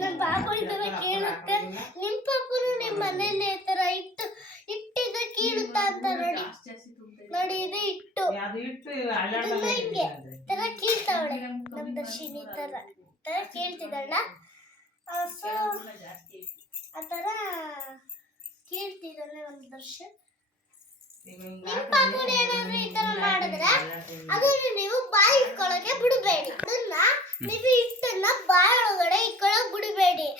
ನನ್ನ ಪಾಪು ಈ ತರ ಕೇಳುತ್ತೆ. ನಿಮ್ ಪಾಪುನು ನಿಮ್ ಮನೇಲಿ ಈ ತರ ಇಟ್ಟಿದ ಕೀಳುತ್ತಾ ಅಂತ ನೋಡಿ. ನೋಡಿ ಇದು ಇಟ್ಟು ಹಿಂಗೆ ತರ ಕೀಳ್ತಾವಳೆ. ನಮ್ ದರ್ಶಿನಿ ತರ ಕೇಳ್ತಿದ್ದಲ್ಲ. ಸೊ ಆ ತರ ಕೇಳ್ತಿದ್ದಾನೆ ನಮ್ ದರ್ಶನ್. ನಿಮ್ ಪಾಪುನ ಏನಾದ್ರು ಈ ತರ ಮಾಡಿದ್ರೆ ಅದನ್ನ ನೀವು ಬಾಯಿ ಇಟ್ಕೊಳಕ್ಕೆ ಬಿಡಬೇಡಿ. ಅದನ್ನ ನೀವು ಹಿಟ್ಟನ್ನ ಬಾಯಿ ಒಳಗಡೆ ಇಟ್ಕೊಳಕ್ ಬಿಡಬೇಡಿ.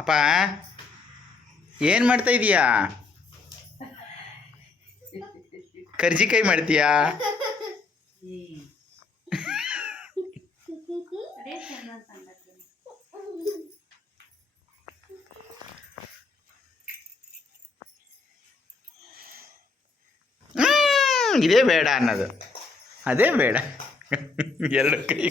ಅಪ್ಪ ಏನು ಮಾಡ್ತಾ ಇದೀಯಾ? ಕರ್ಜಿಕಾಯಿ ಮಾಡ್ತೀಯಾ? ಇದೇ ಬೇಡ ಅನ್ನೋದು, ಅದೇ ಬೇಡ. ಎರಡು ಕೈ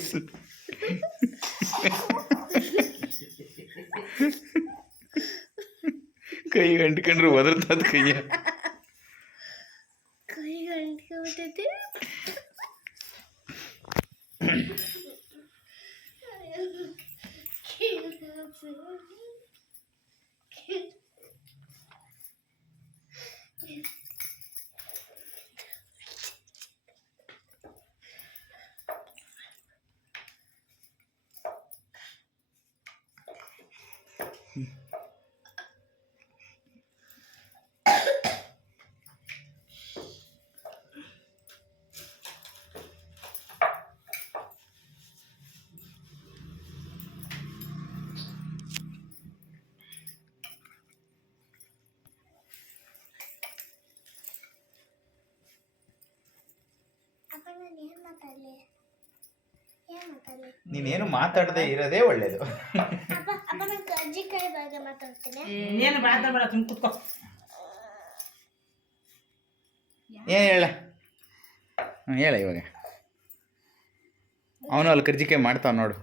ಕೈ ಅಂಟ್ಕೊಂಡ್ರು ಒದರ್ತದ ಕೈಯ. ಕೈ ಅಂಟ್ಕೊಂಡ್ಬಿಟ್ಟೈತಿ. ನೀನೇನು ಮಾತಾಡದೆ ಇರೋದೇ ಒಳ್ಳೇದು. ಕರ್ಜಿಕಾಯಿ ಬಗ್ಗೆ ಮಾತಾಡ್ತೀನಿ. ಏನು ಮಾತಾಡಬೇಡ, ಸುಮ್ಮನೆ ಕೂತ್ಕೋ. ಏನು ಹೇಳ? ಹೇಳ ಇವಾಗ. ಅವನು ಅಲ್ಲಿ ಕರ್ಜಿಕಾಯಿ ಮಾಡ್ತಾವ ನೋಡು.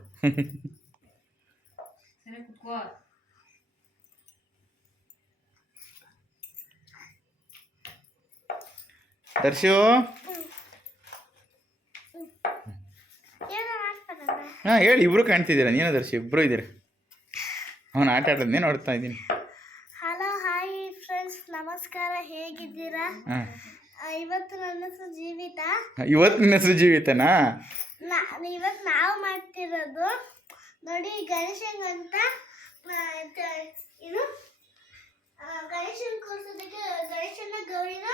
ದರ್ಶು, ಹಾಂ ಹೇಳಿ. ಇಬ್ರು ಕಾಣ್ತಿದ್ದೀರಾ, ನೀನು ದರ್ಶಿ ಇಬ್ಬರು ಇದ್ದೀರಾ. ಅವನು ಆಟ ಆಡೋದನ್ನೇ ನೋಡ್ತಾ ಇದ್ದೀನಿ. ಹಲೋ, ಹಾಯ್ ಫ್ರೆಂಡ್ಸ್, ನಮಸ್ಕಾರ. ಹೇಗಿದ್ದೀರಾ? ಇವತ್ತು ನನ್ನ ಹೆಸರು ಜೀವಿತ. ಇವತ್ತು ನಿನ್ನ ಹೆಸರು ಜೀವಿತನಾ? ಇವತ್ತು ನಾವು ಮಾಡ್ತಿರೋದು ನೋಡಿ, ಗಣೇಶಂಗಂತ ಇದು ಗಣೇಶನ್ ಕೂರ್ಸೋದಕ್ಕೆ, ಗಣೇಶನ ಗೌರಿನ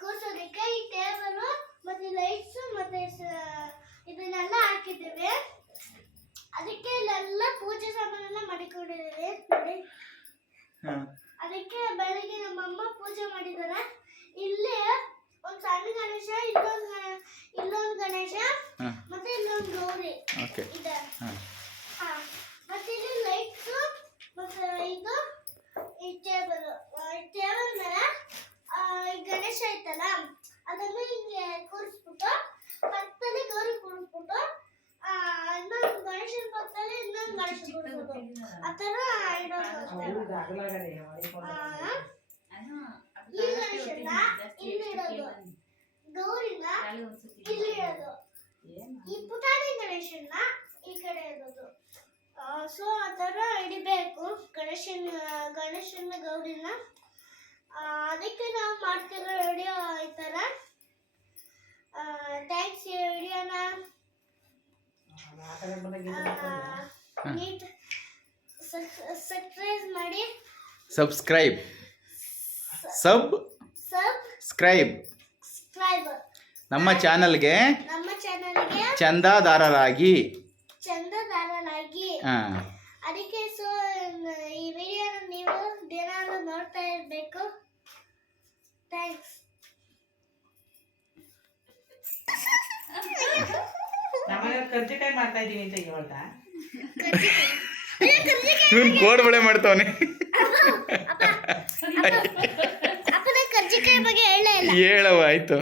ಕೂರ್ಸೋದಕ್ಕೆ ಈ ಟೇಬಲು ಮತ್ತು ಲೈಟ್ಸು ಮತ್ತು ಇದನ್ನೆಲ್ಲ ಹಾಕಿದ್ದೇವೆ. ಅದಕ್ಕೆ ಇಲ್ಲೆಲ್ಲ ಪೂಜೆ ಸಾಮಾನೆಲ್ಲ ಮಾಡಿಕೊಂಡಿದ್ದೇವೆ ನೋಡಿ. ಅದಕ್ಕೆ ಬೆಳಗ್ಗೆ ನಮ್ಮಮ್ಮ ಪೂಜೆ ಮಾಡಿದ್ದಾರೆ. ಇಲ್ಲಿ ಒಂದು ಸಣ್ಣ ಗಣೇಶ, ಇಲ್ಲೊಂದು ಗಣೇಶ ಮತ್ತೆ ಇಲ್ಲೊಂದು ಗೌರಿ ಇದೆ. ಮತ್ತೆ ಇಲ್ಲಿ ಲೈಟ್ಸ್ ಮತ್ತೆ ಇದು ಈ ಟೇಬಲ್ ಮೇಲೆ ಗಣೇಶ ಐತಲ್ಲ ಅದನ್ನು ಹಿಂಗೆ ಕೂರಿಸ್ಬಿಟ್ಟು ಪಕ್ಕದಲ್ಲಿ ಗೌರಿ ಕೂರಿಸ್ಬಿಟ್ಟು ಇನ್ನೊಂದು ಗಣೇಶನ ಪಕ್ಕದಲ್ಲಿ ಇನ್ನೊಂದು ಗಣೇಶ ಕೂರಿಸ್ಬಿಟ್ಟು ಆ ಥರ ಇಡೋದು. ಈ ಗಣೇಶನ ಇಲ್ಲಿಡೋದು, ಗೌರಿನ ಇಲ್ಲಿಡೋದು, ಈ ಪುಟಾಣಿ ಗಣೇಶನ ಈ ಕಡೆ ಇರೋದು. ಸೊ ಆ ಥರ ಹಿಡಿಬೇಕು ಗಣೇಶನ ಗೌರಿನ. ಅದಕ್ಕೆ ನಾವು ಮಾಡ್ತಿರೋ ವಿಡಿಯೋ ಈ ಥರ. ಥ್ಯಾಂಕ್ಸ್. ಈ ವಿಡಿಯೋನ ಸಬ್ಸ್ಕ್ರೈಬ್ ಮಾಡಿ. ಸಬ್ಸ್ಕ್ರೈಬ್ ನಮ್ಮ ಚಾನಲ್ಗೆ ಚಂದಾದಾರರಾಗಿ. ಅದಕ್ಕೆ ಸೊ ಈ ವಿಡಿಯೋನ ನೀವು ದಿನಾಲು ನೋಡ್ತಾ ಇರಬೇಕು. ಥ್ಯಾಂಕ್ಸ್. ಕರ್ಜಿಕಾಯಿ ಮಾಡ್ತಾ ಇದೀವಿ ಅಂತ ಹೇಳ್ತಾ ಇವನು ಕೋಡ್ಬಳೆ ಮಾಡ್ತಾವನೆ. ಅಪ್ಪನ ಕರ್ಜಿಕಾಯಿ ಬಗ್ಗೆ ಹೇಳೇ ಇಲ್ಲ. ಹೇಳವ ಆಯ್ತು.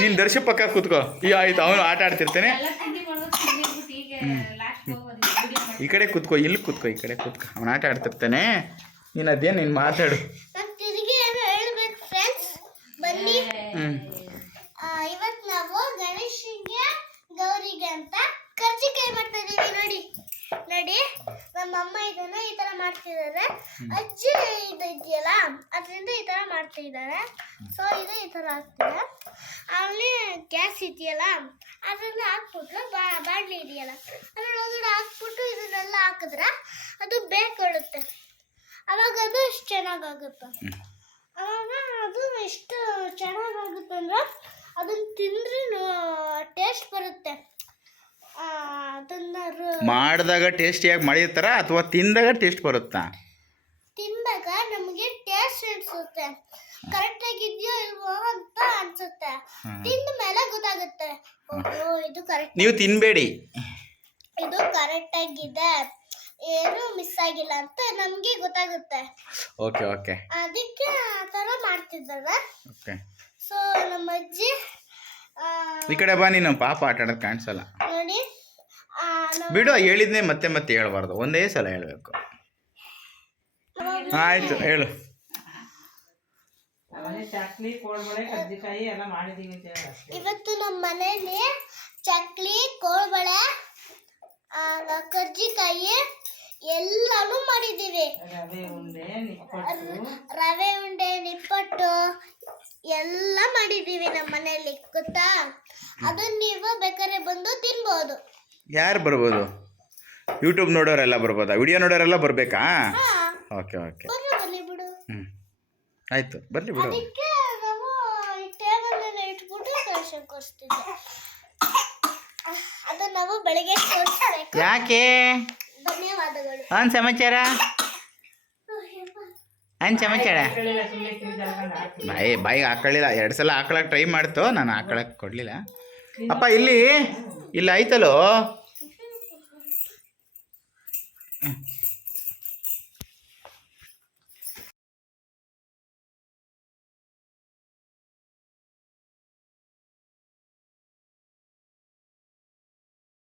ನೀನು ದರ್ಶ ಪಕ್ಕ ಕೂತ್ಕೋ. ಈ ಆಯ್ತು, ಅವನು ಆಟ ಆಡ್ತಿರ್ತಾನೆ. ಈ ಕಡೆ ಕೂತ್ಕೋ, ಇಲ್ಲಿ ಕೂತ್ಕೋ, ಈ ಕಡೆ ಕೂತ್ಕೋ. ಅವನು ಆಟ ಆಡ್ತಿರ್ತಾನೆ. ನೀನು ಅದೇನು ನೀನು ಮಾತಾಡು. ನಾನು ತಿರುಗಿ ಏನು ಹೇಳ್ಬೇಕು ಫ್ರೆಂಡ್ಸ್, ಬನ್ನಿ. ಇವತ್ತು ನಾವು ಗಣೇಶನಿಗೆ ಗೌರಿಗೆ ಅಂತ ಕರ್ಜಿಕಾಯಿ ಮಾಡ್ತಾ ಇದೀವಿ. ನೋಡಿ ನೋಡಿ, ನಮ್ಮಮ್ಮ ಇದನ್ನ ಈ ತರ ಮಾಡ್ತಿದ್ದಾರೆ. ಅಜ್ಜಿ ಇದು ಇದೆಯಲ್ಲ, ಅದರಿಂದ ಈ ತರ ಮಾಡ್ತಾ ಇದ್ದಾರೆ. ಸೊ ಇದು ಈ ತರ ಆಗ್ತಿದೆ. ಆಮೇಲೆ ಗ್ಯಾಸ್ ಇದೆಯಲ್ಲ, ಅದನ್ನ ಹಾಕ್ಬಿಟ್ರೆ ಬಾಣಲಿ ಇದೆಯಲ್ಲ, ಅದ್ರೊಳಗಡೆ ಹಾಕ್ಬಿಟ್ಟು ಇದನ್ನೆಲ್ಲ ಹಾಕಿದ್ರೆ ಅದು ಬೇಕೊಳ್ಳುತ್ತೆ. ಅವಾಗ ಅದು ಎಷ್ಟು ಚೆನ್ನಾಗಾಗುತ್ತೆ. ಅವಾಗ ಅದು ಎಷ್ಟು ಚೆನ್ನಾಗಾಗುತ್ತೆ ಅಂದ್ರೆ ಅದನ್ನ ತಿಂದ್ರೆ ಟೇಸ್ಟ್ ಬರುತ್ತೆ. ಅದನ್ನ ಮಾಡಿದಾಗ ಟೇಸ್ಟಿಯಾಗಿ ಮಾಡಿರ್ತಾರ ಅಥವಾ ತಿಂದಾಗ ಟೇಸ್ಟ್ ಬರುತ್ತಾ? ತಿಂದಾಗ ನಮಗೆ ಟೇಸ್ಟ್ ಅನ್ಸುತ್ತೆ, ಕರೆಕ್ಟ್ ಆಗಿದೆಯೋ ಇಲ್ವೋ ಅಂತ ಅನ್ಸುತ್ತೆ. ತಿಂದ ಮೇಲೆ ಗೊತ್ತಾಗುತ್ತೆ, ಓಹೋ ಇದು ಕರೆಕ್ಟ್, ನೀವು ತಿನ್ಬೇಡಿ, ಇದು ಕರೆಕ್ಟ್ ಆಗಿದೆ, ಏನು ಮಿಸ್ ಆಗಿಲ್ಲ ಅಂತ ನಮ್ಗೆ ಗೊತ್ತಾಗುತ್ತೆ. ಓಕೆ ಓಕೆ, ಅದಕ್ಕೆ ಆ ಥರ ಮಾಡ್ತಿದ್ದಾರೆ. ಓಕೆ. ಸೊ ನಮ್ಮ ಅಜ್ಜಿ ಈ ಕಡೆ ಬಾ, ನೀನು ಪಾಪ ಆಟ ಆಡೋದು ಕಾಣಿಸಲ್ಲ. ನೋಡಿ ಬಿಡು, ಹೇಳಿದ್ನೇ ಮತ್ತೆ ಮತ್ತೆ ಹೇಳ್ಬಾರ್ದು, ಒಂದೇ ಸಲ ಹೇಳ್ಬೇಕು. ಆಯ್ತು ಹೇಳು. ಚಕ್ಲಿ ಕೋಡ್ಬಳೆ ಕರ್ಜಿಕಾಯಿ ಎಲ್ಲ ಮಾಡಿದೀವಿ ಅಂತ ಹೇಳ. ಇವತ್ತು ನಮ್ಮ ಮನೆಯಲ್ಲಿ ಚಕ್ಲಿ, ಕೋಳ್ಬಳೆ, ಕರ್ಜಿಕಾಯಿ ಎಲ್ಲಾನು ಮಾಡಿದ್ದೀವಿ. ರವೆ ಉಂಡೆ, ನಿಪ್ಪಟ್ಟು, ರವೆ ಉಂಡೆ, ನಿಪ್ಪಟ್ಟು ಎಲ್ಲ ಮಾಡಿದ್ದೀವಿ ನಮ್ಮ ಮನೆಯಲ್ಲಿ, ಗೊತ್ತಾ? ಅದನ್ನ ನೀವು ಬೇಕಾದ್ರೆ ಬಂದು ತಿನ್ಬೋದು. ಯಾರು ಬರ್ಬೋದು? ಯೂಟ್ಯೂಬ್ ನೋಡೋರೆಲ್ಲ ಬರ್ಬೋದಾ? ವಿಡಿಯೋ ನೋಡೋರೆಲ್ಲ ಬರಬೇಕಾ? ಹಾ, ಓಕೆ ಓಕೆ, ಬರ್ಲಿ ಬಿಡು. ಆಯಿತು, ಬರಲಿ ಬಿಡು. ಅದಕ್ಕೆ ನಾವು ಈ ಟೇಬಲ್ ಮೇಲೆ ಇಟ್ಬಿಟ್ಟು ದರ್ಶನ ಕೊಡಿಸ್ತಿದ್ದೆ. ಅದನ್ನ ನಾವು ಬೆಳಿಗ್ಗೆ ತೋರಿಸ್ಬೇಕು. ಯಾಕೆ? ಧನ್ಯವಾದಗಳು. ಒಂದು ಸಮಾಚಾರ, ಒಂದು ಸಮಾಚಾರ. ಬಾಯಿಗೆ ಹಾಕೊಳ್ಳಿಲ್ಲ, 2 ಸಲ ಹಾಕೊಳಕ್ಕೆ ಟ್ರೈ ಮಾಡ್ತು, ನಾನು ಹಾಕೊಳಕ್ಕೆ ಕೊಡಲಿಲ್ಲ. ಅಪ್ಪ ಇಲ್ಲಿ ಆಯ್ತಲ್ಲೋ.